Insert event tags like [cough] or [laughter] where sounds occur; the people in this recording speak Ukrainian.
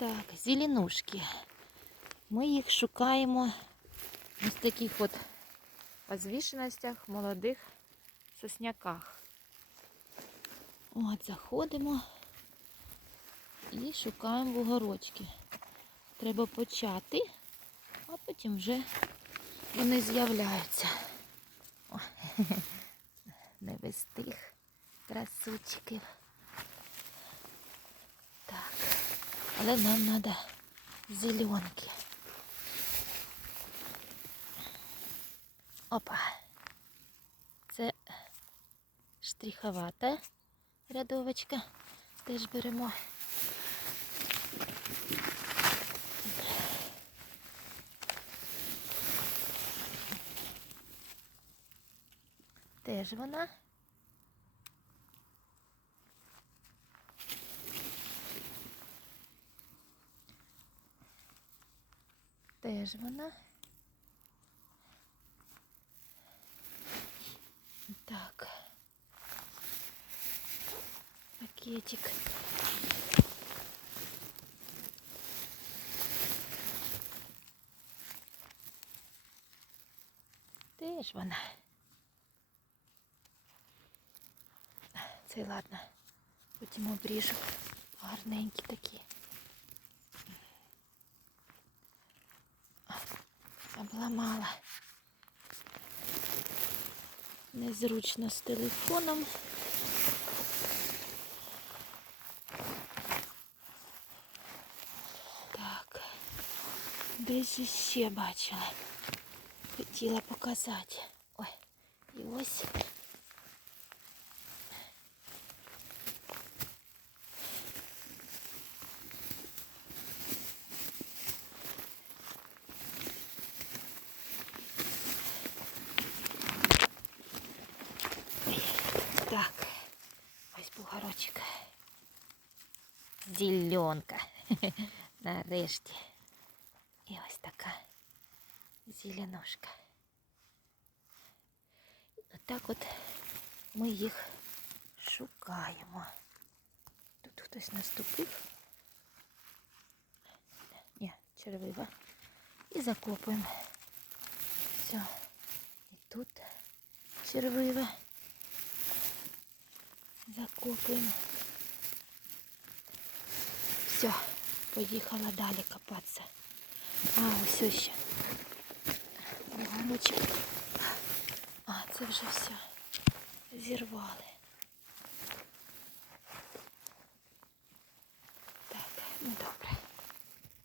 Так, зеленушки. Ми їх шукаємо ось таких от возвишеностях, молодих сосняках. От, заходимо і шукаємо вугорочки. Треба почати, а потім вже вони з'являються. [laughs] Не без тих. Так, але нам треба зеленки. Опа. Це штриховата рядовочка. Теж беремо. Теж вона. Теж вона. Так. Пакетик. Теж вона. Це ладно. Потім обріжу. Гарненькі такі. Обламала. Незручно з телефоном. Так. Десь іще бачила. Хотіла показати. Ой, і ось. ось бугорочок. Зеленка. [laughs] Нарешті. І ось така зеленушка. І отак от ми їх шукаємо. Тут хтось наступив. Ні, червива. І закопуємо. Все. І тут червива. Закопуємо. Все, поїхала далі копатися. А, ось ще. Вагоночок. А, це вже все. Зірвали.